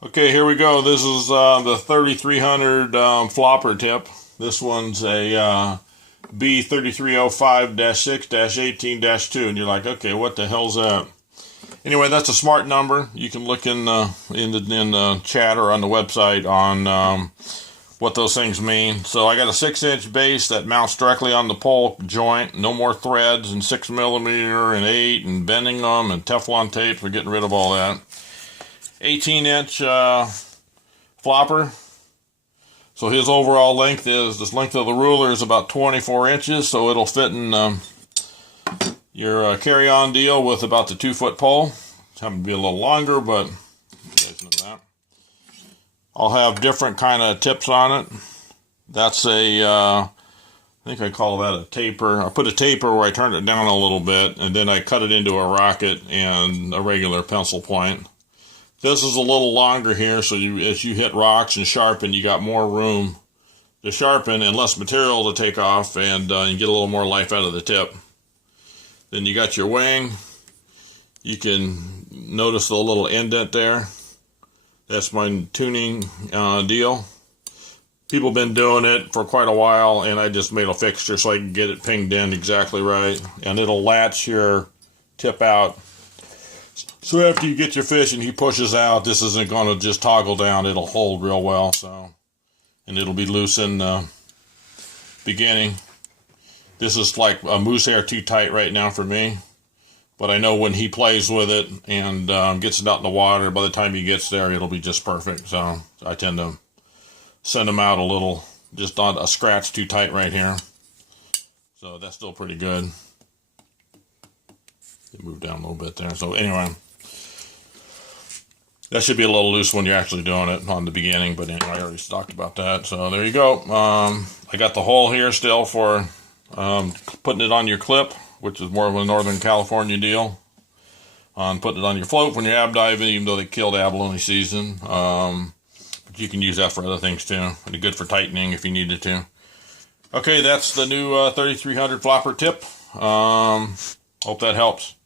Okay, here we go. This is the 3300 flopper tip. This one's a B3305-6-18-2, and you're like, okay, what the hell's that? Anyway, that's a smart number. You can look in the chat or on the website on what those things mean. So I got a 6-inch base that mounts directly on the pole joint. No more threads and 6mm and 8 and bending them and Teflon tape for getting rid of all that. 18-inch flopper. So his overall length this length of the ruler is about 24 inches, so it'll fit in your carry-on deal with about the 2-foot pole. It's having to be a little longer, but you guys know that. I'll have different kind of tips on it. That's I think I call that a taper. I put a taper where I turn it down a little bit, and then I cut it into a rocket and a regular pencil point. This is a little longer here, so as you hit rocks and sharpen, you got more room to sharpen and less material to take off, and you get a little more life out of the tip. Then you got your wing. You can notice the little indent there. That's my tuning deal. People have been doing it for quite a while, and I just made a fixture so I can get it pinged in exactly right. And it'll latch your tip out. So after you get your fish and he pushes out, this isn't going to just toggle down. It'll hold real well. And it'll be loose in the beginning. This is like a moose hair too tight right now for me. But I know when he plays with it and gets it out in the water, by the time he gets there, it'll be just perfect. So I tend to send him out a little, just on a scratch too tight right here. So that's still pretty good. It moved down a little bit there. So anyway, that should be a little loose when you're actually doing it on the beginning. But anyway, I already talked about that. So there you go. I got the hole here still for putting it on your clip, which is more of a Northern California deal. Putting it on your float when you're ab diving, even though they killed abalone season. But you can use that for other things too. It's good for tightening if you needed to. Okay, that's the new 3300 flopper tip. Hope that helps.